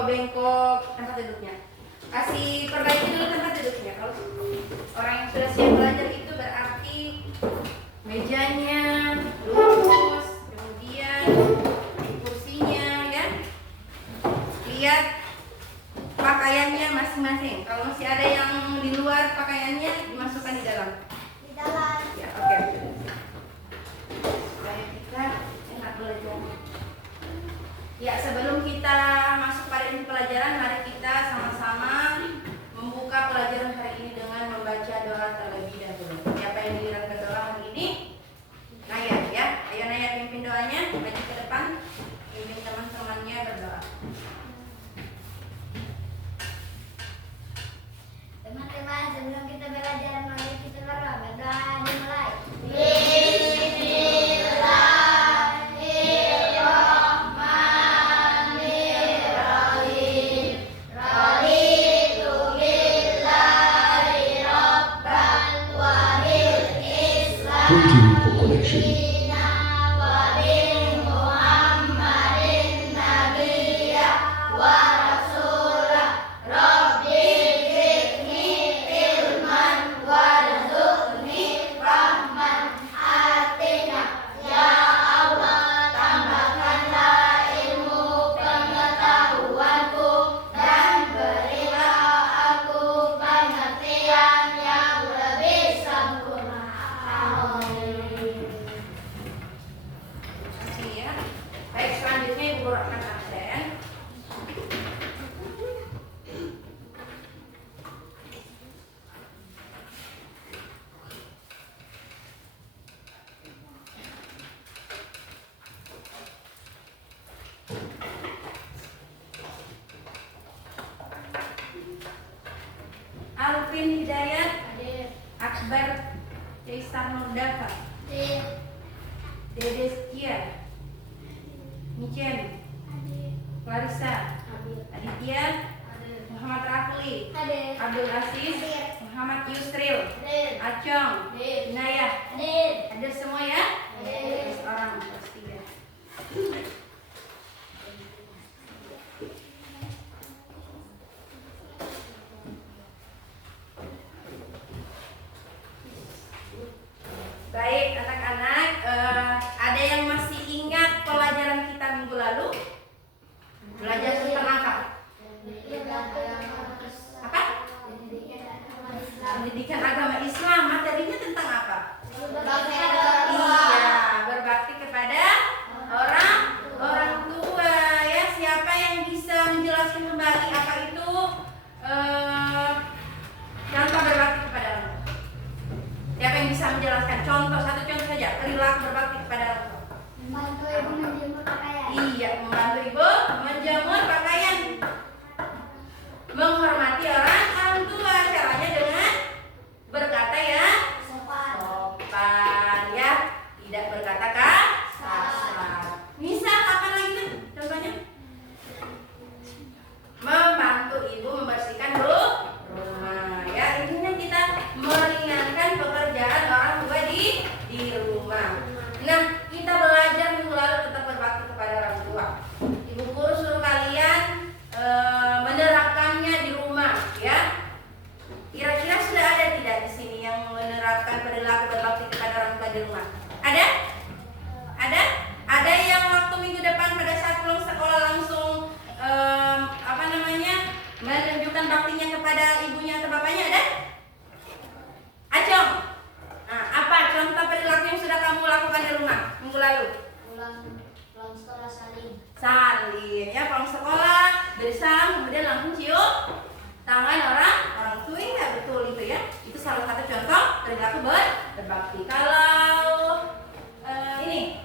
bengkok-bengkok tempat duduknya. Kasih perbaiki dulu tempat duduknya. Kalau orang yang sudah siap belajar itu berarti mejanya lurus, kemudian kursinya ya. Lihat pakaiannya masing-masing. Kalau masih ada yang di luar pakaiannya dimasukkan di dalam. Di dalam. Ya, oke. Supaya kita enak belajar. Ya, sebelum kita masuk pada inti pelajaran, mari kita sama-sama membuka pelajaran hari ini dengan membaca doa terlebih dahulu. Siapa yang giliran berdoa hari ini? Naya ya. Ayo Naya pimpin doanya, maju ke depan. Pimpin teman-temannya berdoa. Teman-teman, sebelum kita belajar, mari kita berdoa. Dimulai. Continue for connection. Baik, selanjutnya Ibu Guru akan absen. Alvin Hidayat, Akbar Caesar Nordaka, Dede Setia, Micen, Clarissa, Aditya, Muhammad Rafli, Abdul Aziz, Muhammad Yusril, Acong, Inayah, ada semua ya? Orang kelas 3. Baik anak-anak, ada yang masih ingat pelajaran kita minggu lalu? Belajar tentang apa? Apa? Pendidikan agama Islam. Materinya tentang apa? Iya, berbakti kepada orang tua ya. Siapa yang bisa menjelaskan kembali apa itu contoh berbakti kepada orang tua? Siapa yang bisa menjelaskan satu contoh saja perilaku berbakti kepada orang tua? Membantu ibu menjemur pakaian. Iya, membantu ibu menjemur pakaian. Menghormati orang tua caranya dengan berkata ya sopan ya, tidak berkata kasar. Misal apa lagi tuh contohnya? Membantu ibu membersihkan rumah ya. Intinya kita meringankan pekerjaan orang tua di rumah. Nah, kita belajar minggu lalu tetap berbakti kepada orang tua. Ibu guru suruh kalian menerapkannya di rumah ya. Kira-kira sudah ada tidak di sini yang menerapkan perilaku berbakti kepada orang tua di rumah? Ada? Ada? Ada yang waktu minggu depan pada saat pulang sekolah langsung menunjukkan baktinya kepada ibunya atau bapaknya? Ada? Acong. Nah, apa contoh perilaku yang sudah kamu lakukan di rumah minggu lalu? Pulang sekolah saling. Salin ya, pulang sekolah beri salam kemudian langsung cium tangan orang tua ya, betul itu ya. Itu salah satu contoh perilaku berbakti. Kalau ini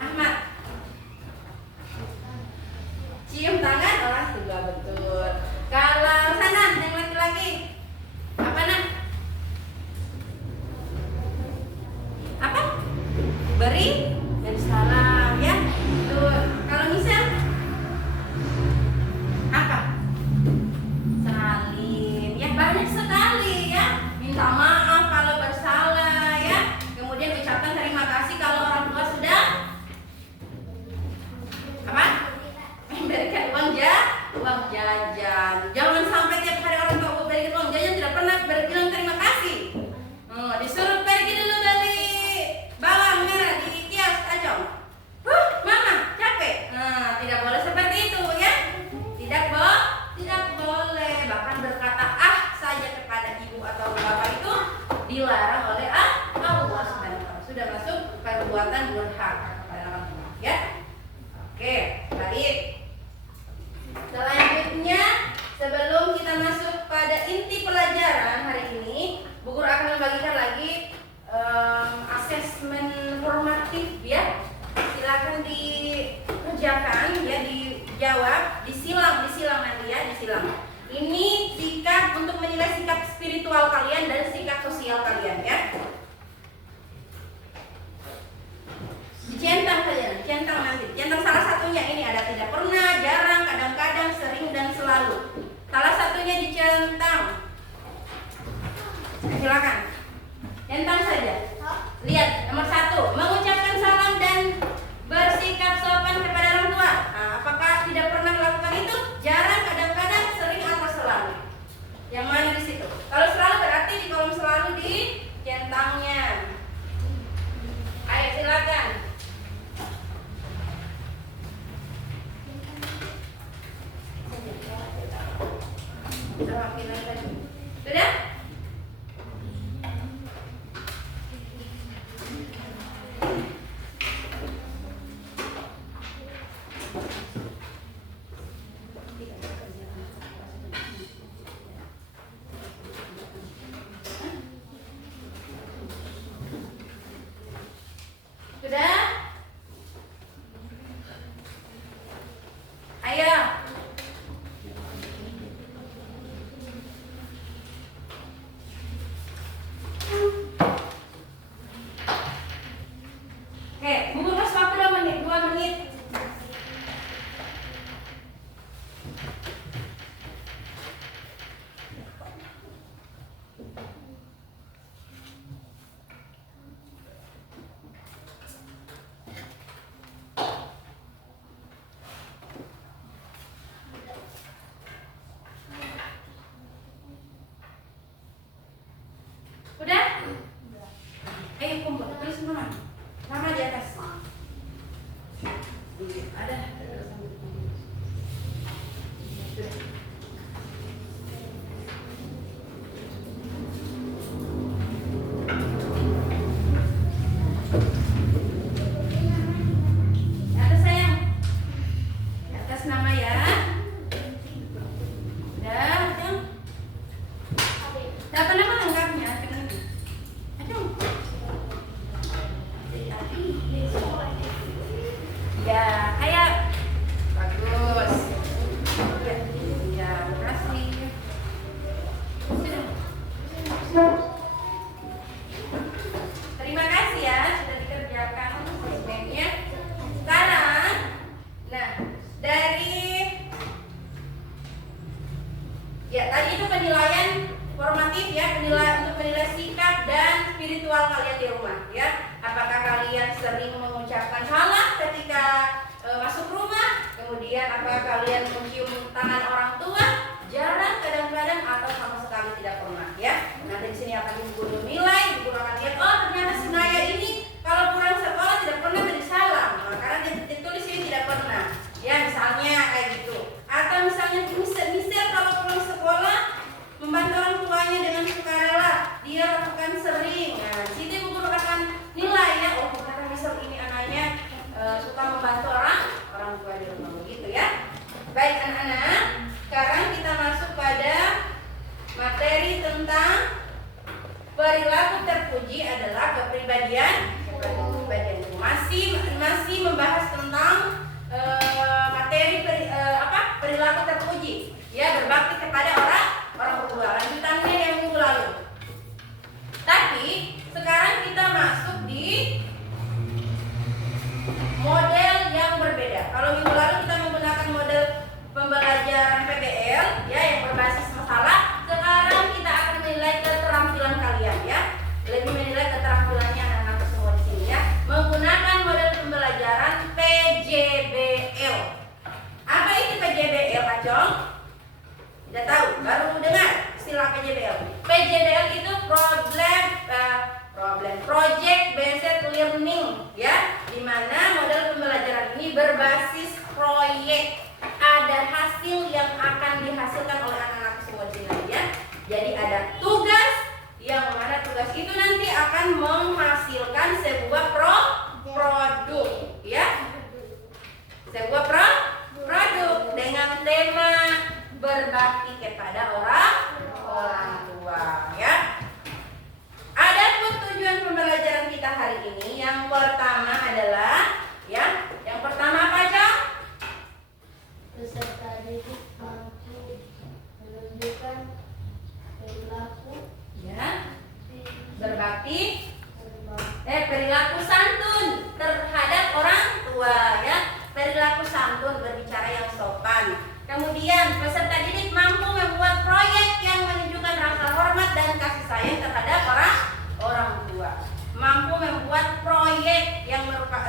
Ahmad cium tangan orang tua, betul. Kalau sana yang laki-laki apa nah? Apa? Beri salam ya. Betul. Kalau misal apa? Salin ya, banyak sekali ya. Minta maaf kalau bersalah ya. Kemudian ucapkan terima kasih kalau orang tua sudah apa? Memberikan uang disilang nanti ya, disilang. Ini sikap untuk menilai sikap spiritual kalian dan sikap sosial kalian ya. Dicentang saja, centang nanti. Centang salah satunya ini ada tidak pernah, jarang, kadang-kadang, sering dan selalu. Salah satunya dicentang. Silakan. Centang saja. Lihat nomor 1, mengucapkan salam dan bersikap sopan kepada orang tua. Nah, apakah tidak pernah melakukan itu? Jarang, kadang-kadang, sering atau selalu? Yang mana di situ? Kalau selalu berarti di kolom selalu di centangnya. Ayo silakan. Sudah? Sudah? Ayo. Oke, buku kelas waktu 2 menit, 2 menit. Udah? Ayo kumpul, tulis nama. Nama di atas. Ada. Sudah. Di atas sayang. Di atas nama ya. Udah, udah. Dapat nama lengkapnya. Aduh. Ya, ayo. Bagus. Ya, ya, makasih. Sudah. Terima kasih ya sudah dikerjakan segmennya. Sekarang, nah dari ya tadi itu penilaian formatif ya, untuk menilai sikap dan spiritual kalian di rumah ya. Apakah kalian sering mengucapkan salam ketika masuk rumah? Kemudian apakah kalian mencium tangan orang tua? Jarang, kadang-kadang, atau sama sekali tidak pernah ya. Nanti di sini akan ibu guru nilai, ibu guru akan lihat, oh ternyata si Naya ini kalau pulang sekolah tidak pernah beri salam. Nah, karena ditulis ini tidak pernah. Ya misalnya kayak gitu. Atau misalnya misal kalau pulang sekolah membantu orang tuanya dengan sukarela, dia lakukan sering. Nah, di situ ibu guru akan nilai ya, oh ternyata misal ini anaknya suka membantu orang tua di rumah begitu ya. Baik anak-anak, sekarang kita masuk pada materi tentang perilaku terpuji adalah kepribadian itu masih membahas tentang materi perilaku terpuji ya, berbakti kepada orang tua. Lanjutannya yang minggu lalu. Tapi sekarang kita masuk di model yang berbeda. Kalau minggu lalu kita menggunakan model pembelajaran PBL ya yang berbasis masalah. Sekarang kita akan menilai keterampilan kalian ya. Lebih menilai keterampilannya anak-anak semua di sini ya. Menggunakan model pembelajaran PJBL. Apa itu PJBL, Pak Jong? Tidak tahu, baru dengar istilah PJBL. PJBL itu project based learning ya, di mana model pembelajaran ini berbasis proyek. Ada hasil yang akan dihasilkan oleh anak-anak semua di sini ya. Jadi ada tugas yang mana tugas itu nanti akan menghasilkan sebuah produk ya. Sebuah produk dengan tema berbakti kepada orang tua ya. Adapun tujuan pembelajaran kita hari ini yang pertama adalah ya, yang pertama apa, Jong? Peserta mampu menunjukkan perilaku Ya. Perilaku santun terhadap orang tua ya. Perilaku santun, berbicara yang sopan. Kemudian peserta didik mampu membuat proyek yang menunjukkan rasa hormat dan kasih sayang terhadap orang tua. Mampu membuat proyek yang menunjukkan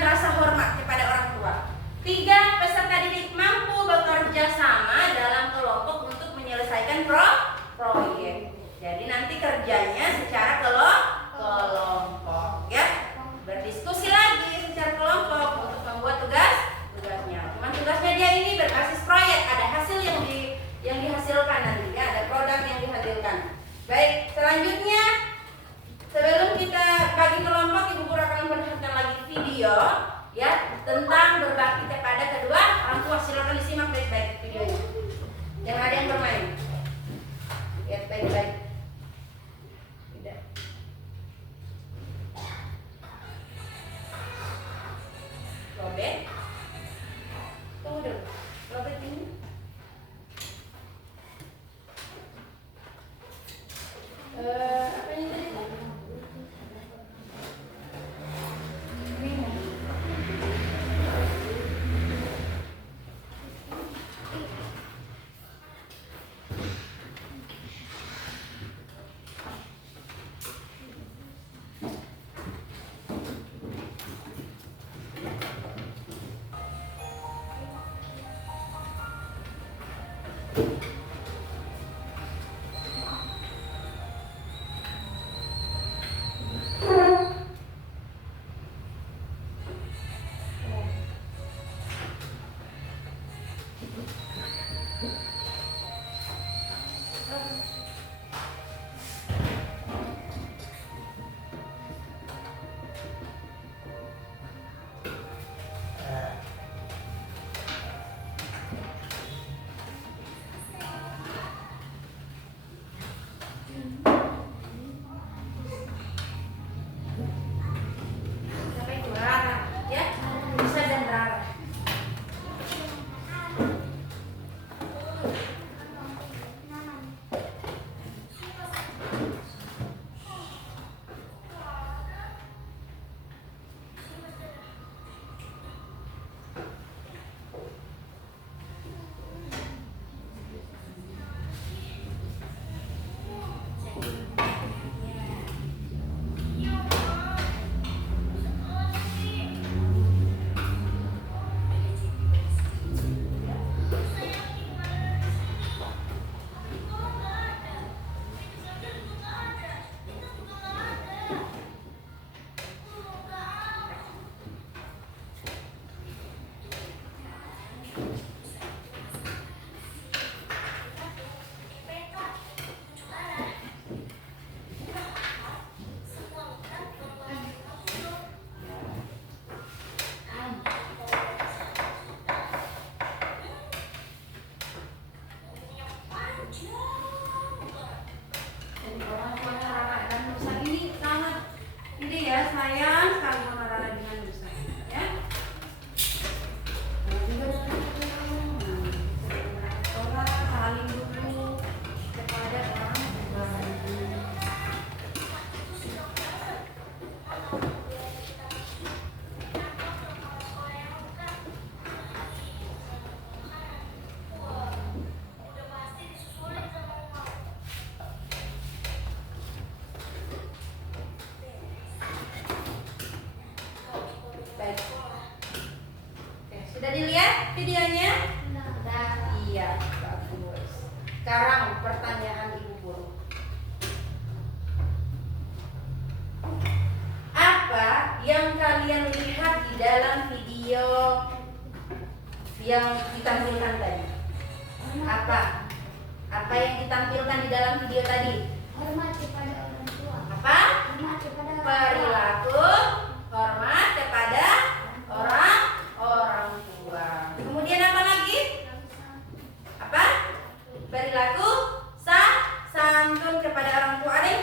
rasa hormat kepada orang tua. 3. Peserta didik mampu bekerja sama dalam kelompok untuk menyelesaikan proyek. Jadi nanti kerjanya secara kelompok ya. Berdiskusi lagi secara kelompok untuk membuat tugasnya. Cuman tugasnya dia ini berbasis proyek, ada hasil yang dihasilkan nanti ya, ada produk yang dihasilkan. Baik, selanjutnya sebelum kita bagi kelompok, Ibu Guru akan memperlihatkan lagi video ya tentang berbakti kepada kedua orang tua. Silakan disimak baik-baik videonya. Jangan ada yang bermain. Lihat baik-baik. Tidak. Robert. Tunggu dulu. Robert ini. Apa ini tadi? Siapa itu? Rara ya? Nusa dan Rara. Jadi orang tua Rara dan Nusa ini sangat ini ya, sayang sekali sama Rara dengan Nusa ya. Orang saling dulu kepada orang tua. Baik. Oke, sudah dilihat videonya? Nah, iya, bagus. Sekarang pertanyaan Ibu Guru. Apa yang kalian lihat di dalam video yang ditampilkan tadi? Apa yang ditampilkan di dalam video tadi? hormat kepada orang tua. Apa? Hormat kepada orang tua. Perilaku hormat kepada orang tua. Kemudian apa lagi? Apa? Perilaku santun kepada orang tua. Ada yang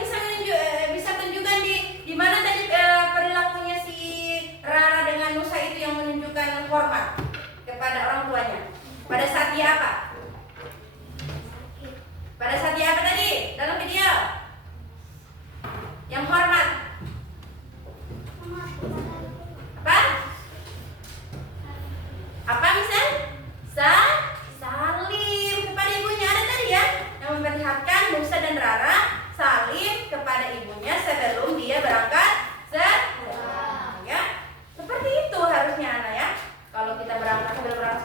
bisa tunjukkan di mana tadi perilakunya si Rara dengan Nusa itu yang menunjukkan hormat kepada orang tuanya. Pada saat dia apa? Pada saat dia apa tadi dalam video? Yang hormat. Apa? Apa misal? Salim kepada ibunya. Ada tadi ya, yang memperlihatkan Musa dan Rara salim kepada ibunya sebelum dia berangkat sekolah. Ya, seperti itu harusnya anak ya. Kalau kita berangkat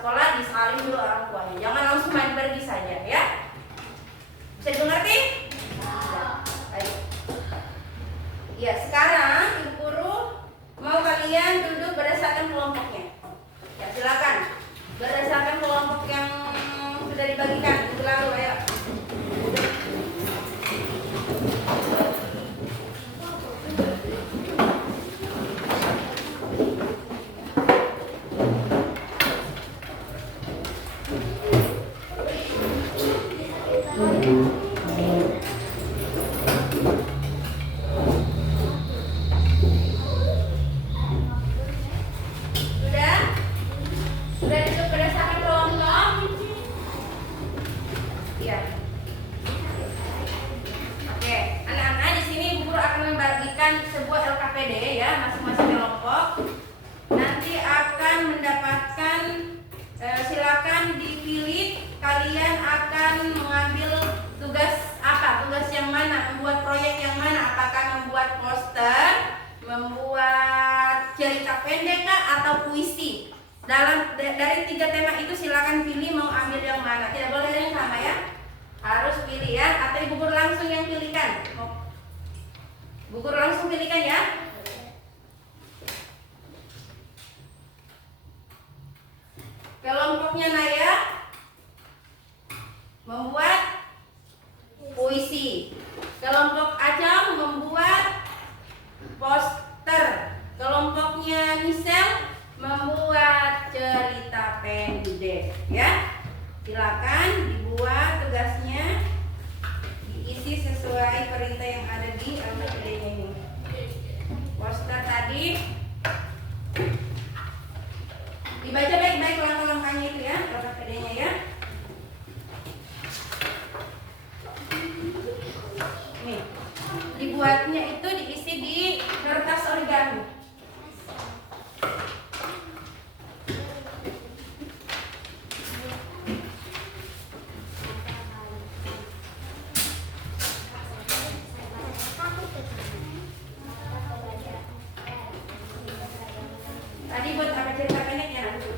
sekolah, disalim dulu orang tuanya. Jangan langsung main pergi saja ya. Bisa dimengerti? Baik. Ya, sekarang Ibu Guru mau kalian duduk berdasarkan kelompoknya. Ya, silakan. Berdasarkan kelompok yang sudah dibagikan minggu lalu, ayo. Sudah duduk berdasarkan kelompok? Iya. Oke, anak-anak di sini Ibu Guru akan membagikan sebuah LKPD ya, masing-masing kelompok. Nanti akan mendapatkan silakan dipilih kalian akan mengambil tugas apa? Tugas yang mana? Membuat proyek yang mana? Apakah membuat poster, membuat cerita pendek atau puisi? Dari 3 tema itu silakan pilih mau ambil yang mana. Tidak boleh yang sama ya. Harus pilih ya. Atau Ibu Guru langsung yang pilihkan. Ibu Guru langsung pilihkan ya. Kelompoknya Naya membuat puisi. Kelompok Acang membuat poster. Kelompoknya Michelle membuat cerita pendek ya. Silakan dibuat tugasnya, diisi sesuai perintah yang ada di LKPD-nya ini. Poster tadi dibaca baik-baik langkah-langkahnya itu ya, LKPD-nya ya. Nih, dibuatnya itu diisi di kertas origami. Tadi buat apa cerita pendeknya nanti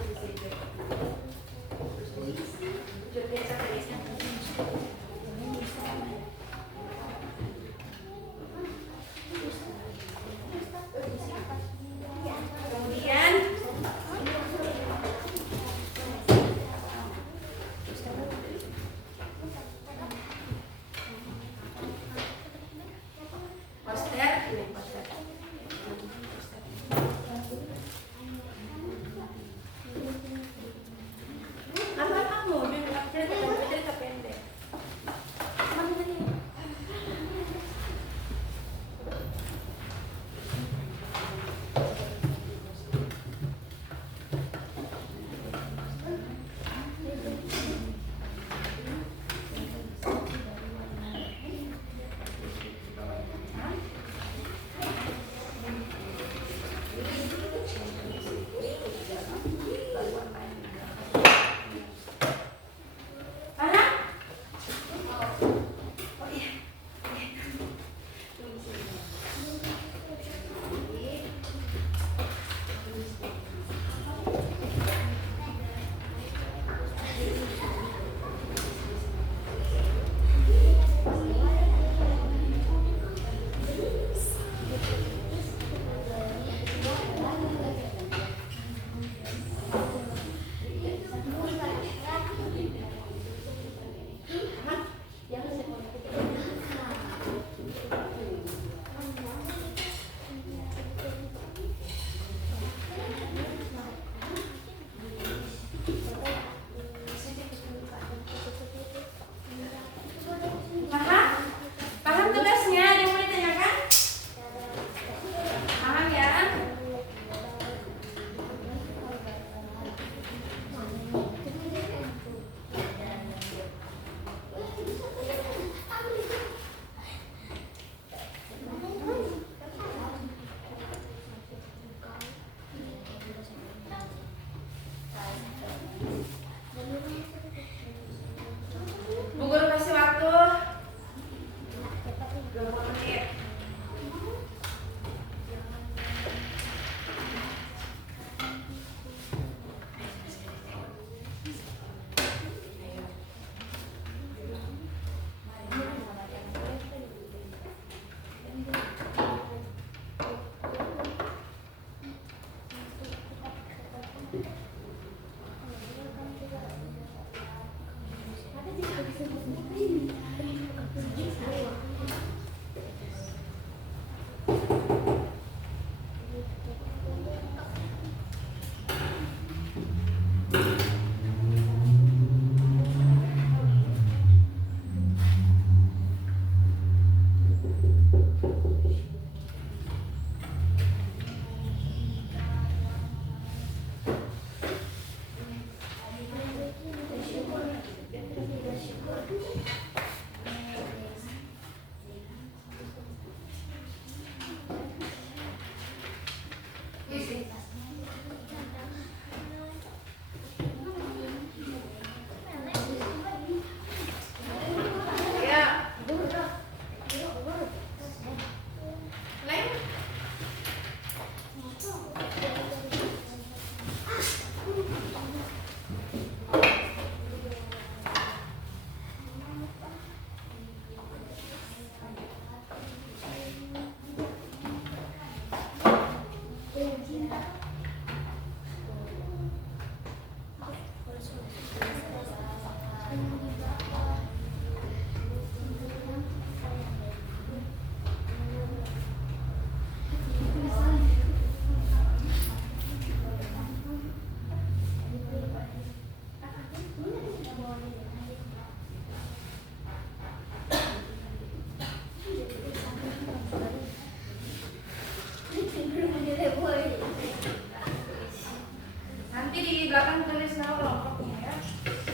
belakang tulis nama kelompoknya ya.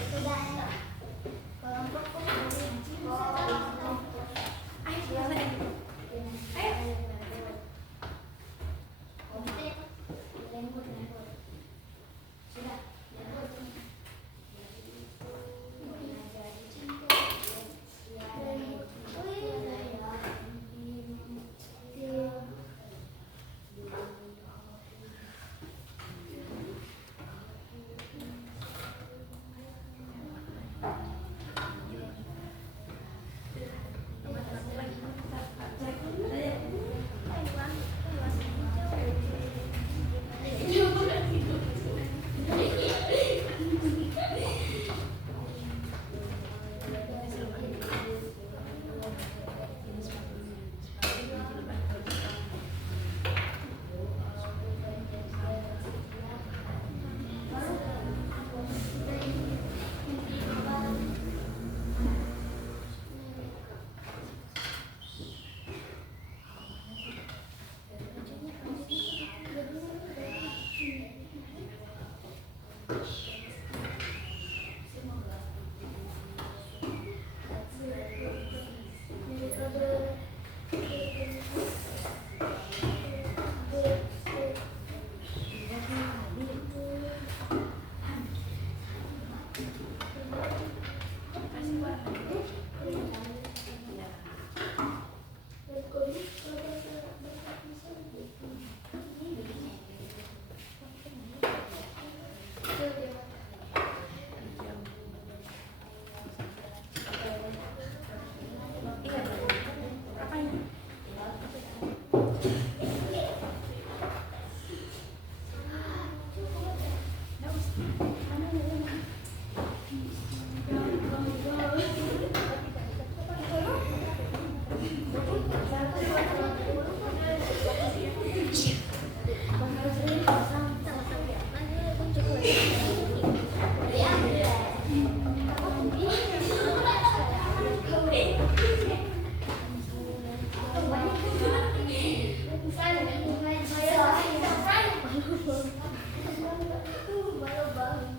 Sudah ya. Kelompokku Ayo selesai. Ayo. Sudah. Baru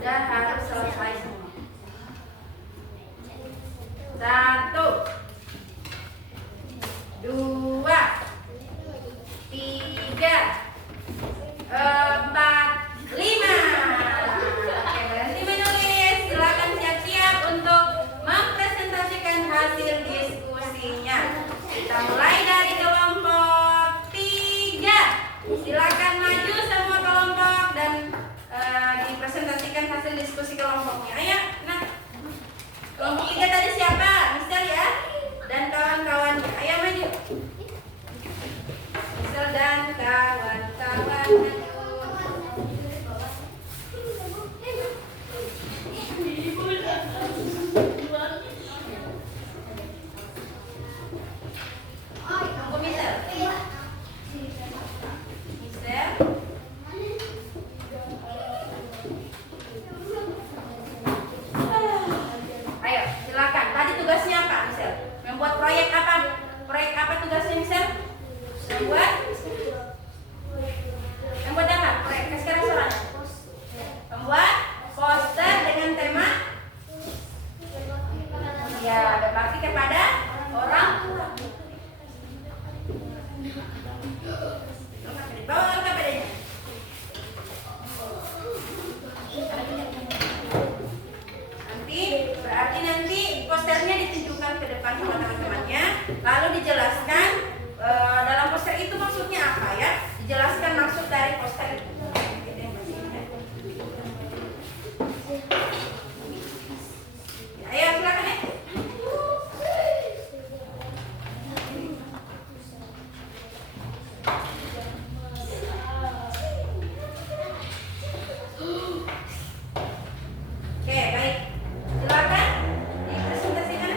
Udah harus selesai semua. 1, 2, 3, 4, 5. Oke, berhenti menulis. Silakan siap-siap untuk mempresentasikan hasil diskusinya. Kita mulai dari kelompok 3. Silakan maju semua kelompok dan dipresentasikan hasil diskusi kelompoknya. Ayo, nah. Kelompok 3 tadi siapa? Michelle ya? Dan kawan-kawannya. Ayo maju. Michelle dan kawan-kawan maju. Tunggu Michelle. Michelle. Ayo, silakan. Tadi tugasnya apa, Michelle? Membuat proyek apa? Proyek apa tugasnya, Michelle? Membuat apa? Proyek sekarang suaranya. Membuat poster dengan tema ya, berbakti kepada orang tua. Bawa KPD-nya. Nanti posternya ditunjukkan ke depan sama teman-temannya, lalu dijelaskan dalam poster itu maksudnya apa ya? Dijelaskan maksud dari poster itu. Ayo silakan ya. Oke, baik. Silakan dipresentasikan.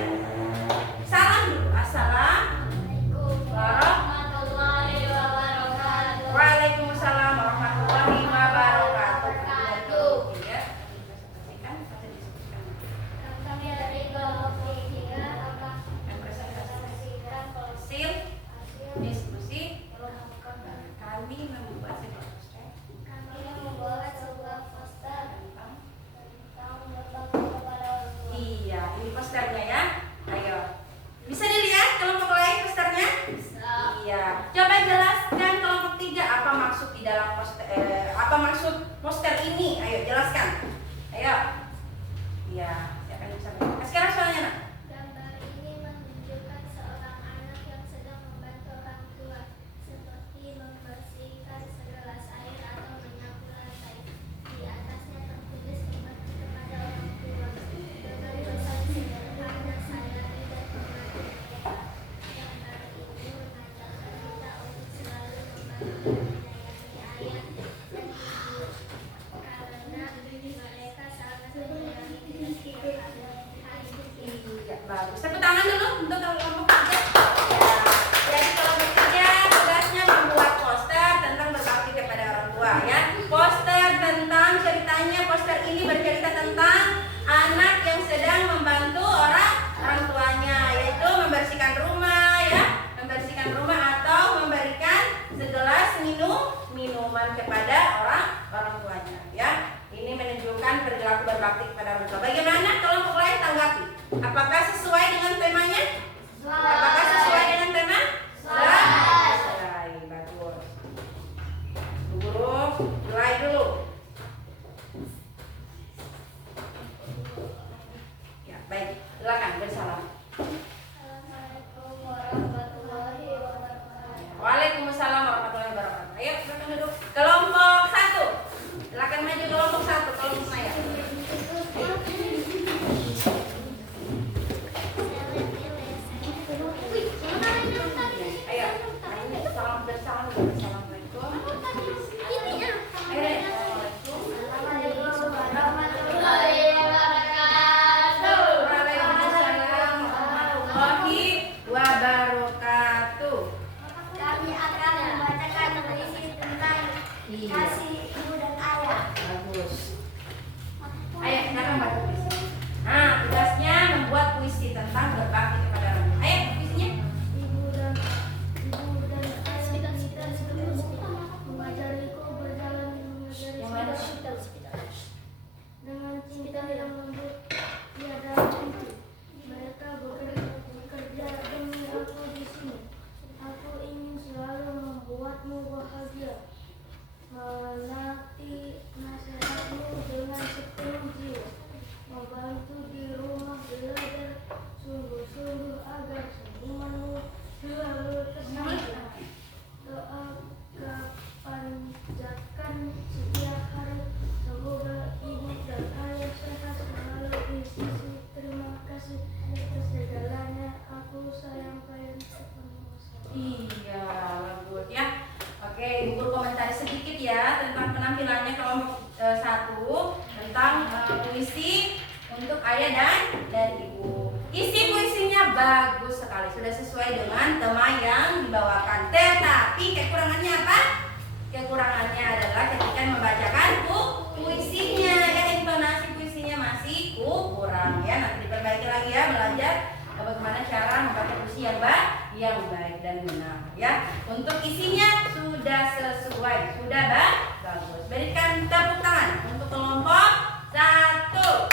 Salam dulu. Assalamualaikum warahmatullahi wabarakatuh. Waalaikumsalam warahmatullahi wabarakatuh. Ya, dipresentasikan atau diskusikan. Kami dari kelompok 3 akan Presentasikan hasil diskusi kami membuat sebuah poster kami membuat sebuah poster tentang berbakti kepada orang tua. iya, ini posternya ya. Ayo. Bisa dilihat kelompok lain posternya? Iya. Coba jelaskan kelompok 3 apa maksud di dalam poster apa maksud poster ini? Ayo jelaskan. Ayo. Iya, siapa yang bisa? Sekarang soalnya nak. Gambar ini menunjukkan seorang anak yang sedang membantu orang tua, seperti membersihkan segelas air atau menyapu lantai. Di atasnya tertulis berbakti kepada orang tua. Dengan pesan sederhana, sayangi dan hormati mereka. Gambar ini mengajarkan kita untuk selalu membantu dan menyayangi ayah dan ibu, karena mereka sangat menyayangi kita setiap hari. Iya, bagus. Tepuk tangan dulu untuk kelompok 3. Ya. Jadi kelompok 3 tugasnya membuat poster tentang berbakti kepada orang tua ya. Poster tentang ceritanya, poster ini bercerita tentang anak yang sedang membantu orang tuanya, yaitu membersihkan rumah ya, membersihkan rumah atau memberikan segelas minuman kepada orang tuanya ya. Ini menunjukkan perilaku berbakti kepada orang tua. Bagaimana kelompok lain tanggapi? Apakah sesuai dengan temanya? Apakah sesuai dengan tema? Sesuai. Bagus. Guru, mulai dulu. Ya, baik. Silakan bersalam. Assalamualaikum warahmatullahi wabarakatuh. Waalaikumsalam warahmatullahi wabarakatuh. Ayo, silakan duduk. Kelompok 1. Silakan maju kelompok 1, kelompok saya. puisi untuk ayah dan ibu. Isi puisinya bagus sekali, sudah sesuai dengan tema yang dibawakan. Tetapi kekurangannya apa? Kekurangannya adalah ketika membacakan puisinya, ya, intonasi puisinya masih kurang, ya. Nanti diperbaiki lagi ya, belajar bagaimana cara membaca puisi yang baik dan benar, ya. Untuk isinya sudah sesuai, sudah bagus. Berikan tepuk tangan untuk kelompok 1.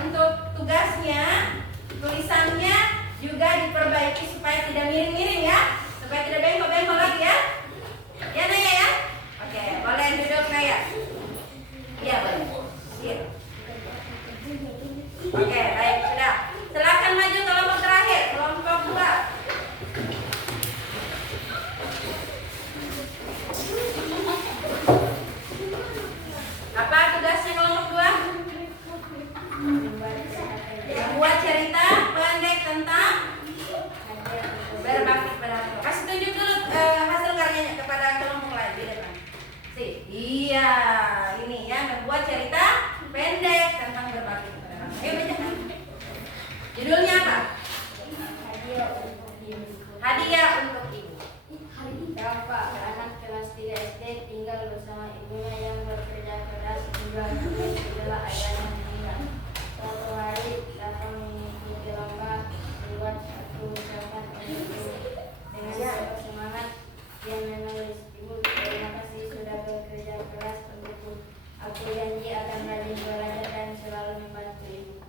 Untuk tugasnya, tulisannya juga diperbaiki supaya tidak miring-miring, ya, supaya tidak bengkok-bengkok lagi, ya. Ya, Naya, ya. Oke, boleh duduk, Naya. Iya, boleh. Iya. Oke, baik, sudah. Silakan maju kelompok terakhir, kelompok 2. Apa tugasnya kelompok 2? Membuat cerita pendek tentang berbakti kepada orang tua. Kasih tunjuk dulu hasil karyanya kepada kelompok lain di depan. Iya, ini ya, membuat cerita pendek tentang berbakti kepada orang tua. Ayo bacakan. Judulnya apa? Hadiah untuk ibu. Bapak anak kelas 3 SD tinggal bersama ibunya yang bekerja keras hingga setelah ayahnya meninggal. Suatu hari datang mengikuti lomba membuat satu ucapan untuk ibu. Dengan semangat dia menulis, "Ibu, terima kasih sudah bekerja keras untukku. Aku janji akan rajin belajar dan selalu membantu ibu."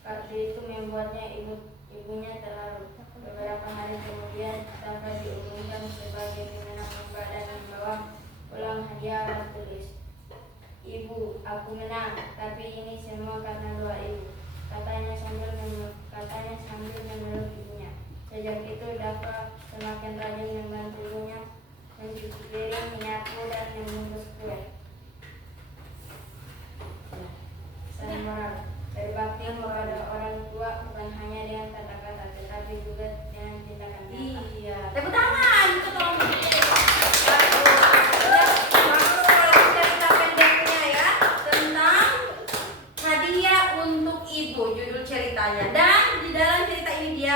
Kartu itu membuatnya ibunya terharu. Beberapa hari kemudian dapat diumumkan sebagai pemenang lomba dan membawa pulang hadiah tertulis, "Ibu, aku menang, tapi ini semua karena doa ibu," katanya sambil memeluk ibunya. Sejak itu Dafa semakin rajin membantu ibunya mencuci piring, menyapu, dan membungkus kue. Pesan moral: berbakti kepada orang tua bukan hanya dengan kata-kata, tetapi juga dengan tindakan nyata. Iya. Tepuk tangan untuk kelompok ini. Bagus sekali cerita pendeknya, ya, tentang hadiah untuk ibu, judul ceritanya. Dan di dalam cerita ini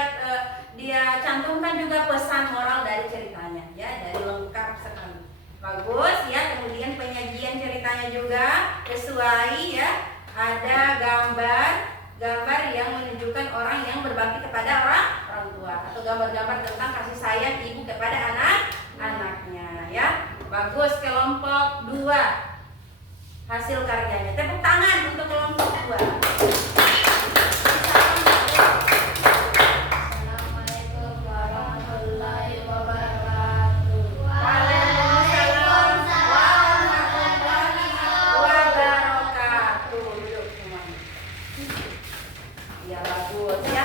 dia cantumkan juga pesan moral dari ceritanya, ya, dari lengkap sekali. Bagus, ya. Kemudian penyajian ceritanya juga sesuai, ya. Ada gambar yang menunjukkan orang yang berbakti kepada orang tua, atau gambar-gambar tentang kasih sayang ibu kepada anak-anaknya, ya. Bagus, kelompok 2 hasil karyanya. Tepuk tangan untuk kelompok 2. Assalamualaikum warahmatullahi wabarakatuh. Waalaikumsalam warahmatullahi wabarakatuh. Duduk semuanya. Ya, bagus, ya.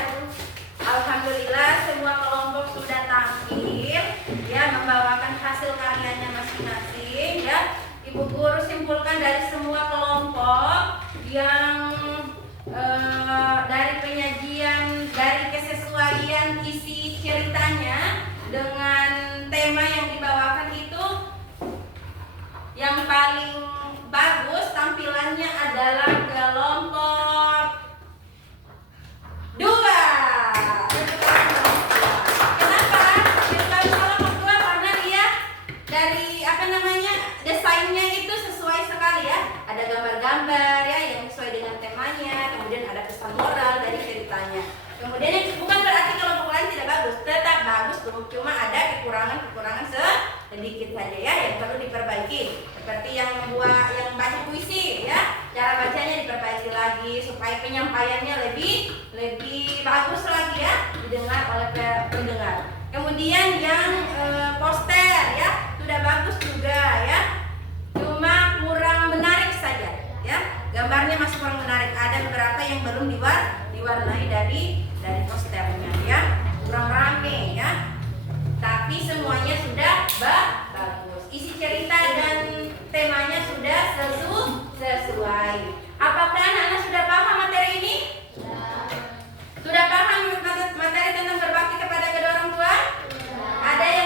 Alhamdulillah semua kelompok sudah tampil, ya, membawakan hasil karyanya masing-masing, ya. Ibu guru simpulkan dari semua kelompok yang dari penyajian, dari kesesuaian isi ceritanya dengan tema yang dibawakan itu, yang paling bagus tampilannya adalah kelompok 2. Kenapa? Kelompok 2 karena dia dari desainnya itu sesuai sekali, ya. Ada gambar-gambar, ya, yang sesuai dengan temanya. Kemudian ada pesan moral dari ceritanya. Kemudian bukan berarti kelompok lain tidak bagus, tetap bagus, cuma ada kekurangan sedikit saja, ya, yang perlu diperbaiki. Seperti yang baca puisi, ya, cara bacanya diperbaiki lagi supaya penyampaiannya lebih bagus lagi, ya, didengar oleh pendengar. Kemudian yang poster, ya, sudah bagus juga, ya, cuma kurang menarik saja, ya, gambarnya masih kurang menarik. Ada beberapa yang belum diwarnai dari posternya, ya, kurang rame, ya, tapi semuanya sudah bagus. Isi cerita dan temanya sudah sesuai. Apakah anak-anak sudah paham materi ini? Sudah paham materi tentang berbakti kepada kedua orang tua? Ada yang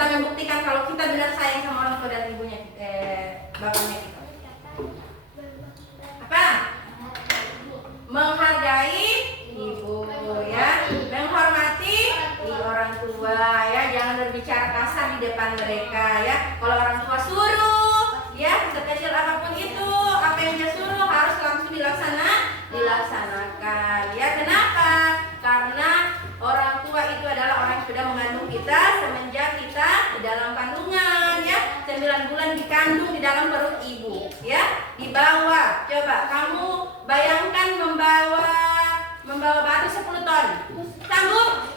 kita membuktikan kalau kita benar sayang sama orang tua dan ibunya, bapaknya kita? Apa? Menghargai ibu ya, menghormati orang tua ya, jangan berbicara kasar di depan mereka ya. Kalau orang tua suruh ya, sekecil apapun itu, apa yang dia suruh harus langsung dilaksanakan ya. Kenapa? Karena orang tua itu adalah orang yang sudah mengandung kita semenjak kita di dalam kandungan ya, 9 bulan dikandung di dalam perut ibu ya, dibawa. Coba kamu bayangkan membawa batu 10 ton, sanggup?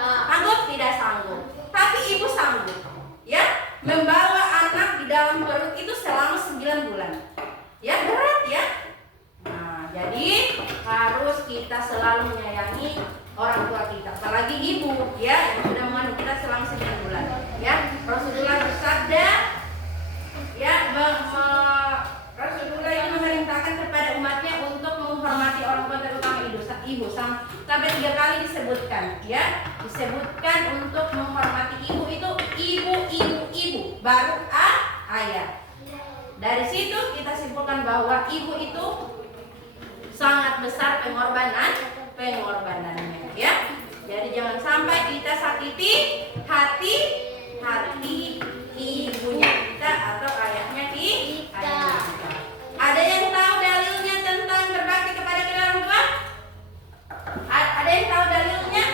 Sanggup? Tidak sanggup. Tapi ibu sanggup ya, membawa anak di dalam perut itu selama 9 bulan ya, berat ya. Nah, jadi harus kita selalu menyayangi orang tua kita, apalagi ibu ya, yang sudah mengandung kita selama 9 bulan ya. Rasulullah bersabda ya, Rasulullah yang memerintahkan kepada umatnya untuk menghormati orang tua, terutama ibu, sampai 3 kali disebutkan ya, disebutkan untuk menghormati ibu itu ibu, baru ayah. Dari situ kita simpulkan bahwa ibu itu sangat besar pengorbanannya ya. Jadi jangan sampai kita sakiti hati ibunya kita atau ayahnya kita. Ada yang tahu dalilnya tentang berbakti kepada kedua orang tua? Ada yang tahu dalilnya?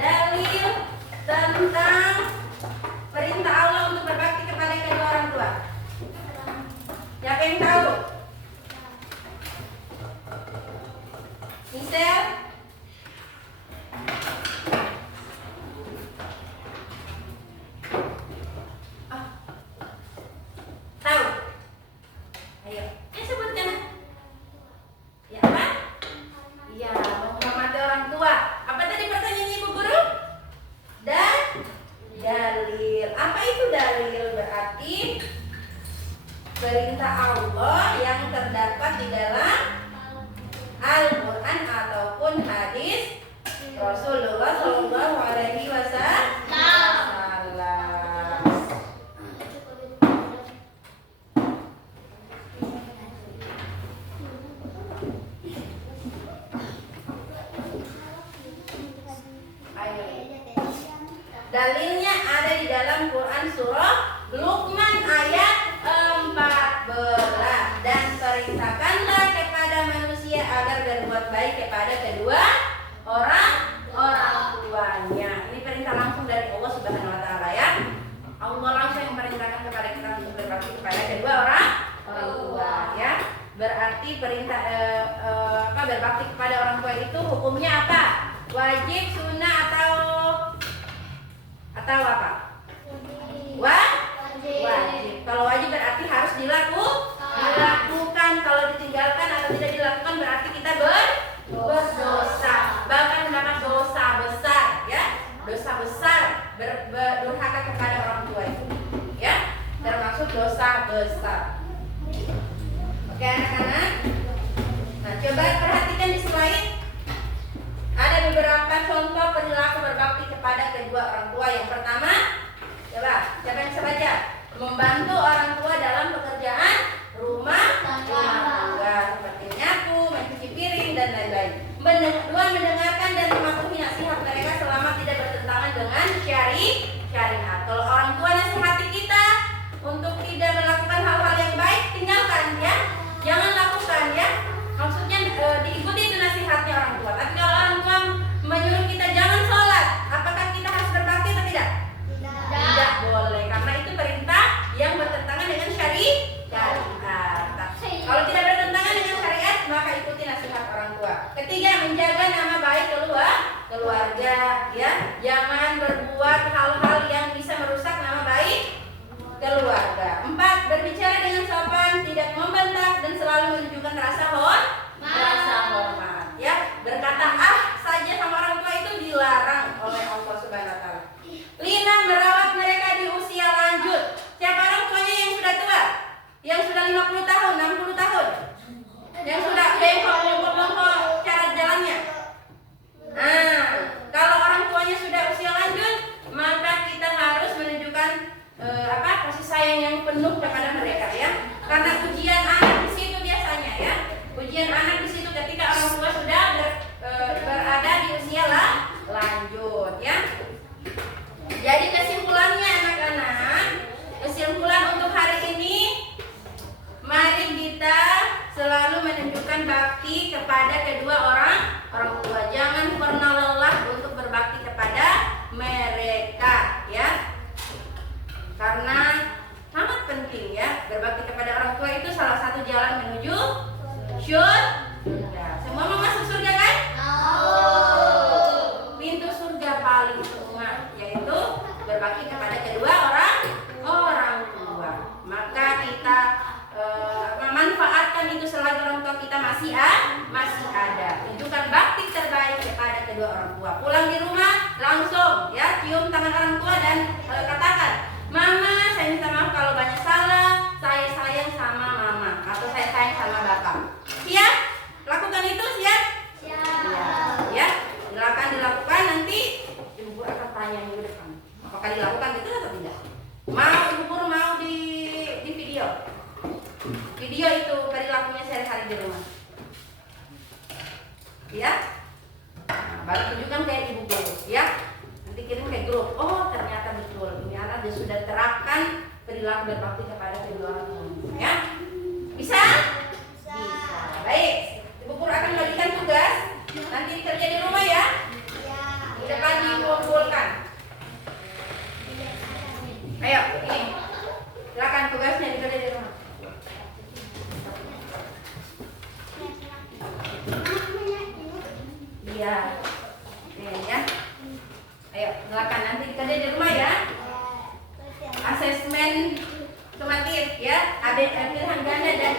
Dalil tentang perintah Allah untuk berbakti kepada kedua orang tua. Siapa yang tahu? Michelle? Tahu? Ayo, sebutkan. Ya apa? Iya, menghormati orang tua. Apa tadi pertanyaan Ibu Guru? Dan dalil. Apa itu dalil? Berarti perintah Allah yang terdapat di dalam Al-Quran ataupun hadis Rasulullah Shallallahu Alaihi Wasallam. Dalilnya ada di dalam Quran surah Luqman ayat 14. Dan perintahkanlah kepada manusia agar berbuat baik kepada kedua orang tuanya. Ini perintah langsung dari Allah Subhanahu wa taala ya. Allah langsung yang memerintahkan kepada kita untuk berbakti kepada kedua orang tua ya. Berarti perintah berbakti kepada orang tua itu hukumnya apa? Wajib, sunnah atau apa? Wajib. Kalau wajib berarti harus dilakukan. Kalau ditinggalkan atau tidak dilakukan berarti kita berdosa. Bahkan mendapat dosa besar ya. Dosa besar durhaka kepada orang tua itu ya. Termasuk dosa besar. Oke anak-anak. Nah, coba perhatikan di slide. Ada beberapa contoh perilaku berbakti kepada kedua orang tua. Yang pertama, coba siapa yang bisa baca? Membantu orang tua dalam pekerjaan rumah tangga seperti nyapu, mencuci piring dan lain-lain. Dua, mendengarkan dan mematuhi nasihat mereka selama tidak bertentangan dengan syariat. Kalau orang tua nasihati kita untuk tidak melakukan hal-hal yang baik, tinggalkan ya, jangan lakukan ya. Maksudnya diikuti itu nasihatnya orang tua. Tapi kalau orang tua menyuruh kita jangan sholat, apakah kita harus berbakti atau tidak? Tidak boleh, karena itu perintah yang bertentangan dengan syariat. Kalau tidak bertentangan dengan syariat, maka ikuti nasihat orang tua. Ketiga, menjaga nama baik keluarga ya. Jangan berbuat hal-hal yang bisa merusak nama baik keluarga. 4, berbicara dengan sopan, tidak membentak dan selalu menunjukkan rasa hormat ya. Berkata saja sama orang tua itu dilarang oleh Allah Subhanahu wa taala. 5, merawat mereka di usia lanjut. Siapa orang tuanya yang sudah tua? Yang sudah 50 tahun, 60 tahun? Yang sudah bengkok cara jalannya? Nah, kalau orang tuanya sudah usia lanjut, maka kita Jadi kesimpulannya anak-anak, kesimpulan untuk hari ini, mari kita selalu menunjukkan bakti kepada kedua orang tua. Jangan pernah lelah untuk berbakti kepada mereka, ya. Karena sangat penting ya, berbakti kepada orang tua itu salah satu jalan menuju surga. Semua mau masuk surga kan? Pintu surga paling semua yaitu berbakti kepada kedua orang tua. Maka kita memanfaatkan itu selagi orang tua kita masih ada. Tunjukkan bakti terbaik kepada kedua orang tua. Pulang di rumah langsung ya cium tangan orang tua dan katakan, "Mama, saya minta maaf kalau banyak salah. Saya sayang sama mama atau saya sayang sama bapak." Siap? Lakukan itu, siap? Siap. Ya, silakan dilakukan, nanti Ibu Guru akan tanya minggu depan. Apakah dilakukan betul atau tidak? Mau Ibu Guru mau di video? Video itu perilakunya sehari-hari di rumah. Ya? Nah, baru tunjukkan ke Ibu Guru, ya. Nanti kirim ke grup. Oh, ternyata betul. Ini anak dia sudah terapkan perilaku berbakti kepada kedua orang tua. Ya? Bisa? Bisa. Baik. Ibu Guru akan bagikan tugas. Nanti kerja di rumah ya. Di depan dikumpulkan. Ayo, ini. Silakan tugasnya dikerja di rumah. Iya. Oke ya. Ayo, silakan nanti kerja di rumah ya. Asesmen sumatif ya, ABCD Hanggana dan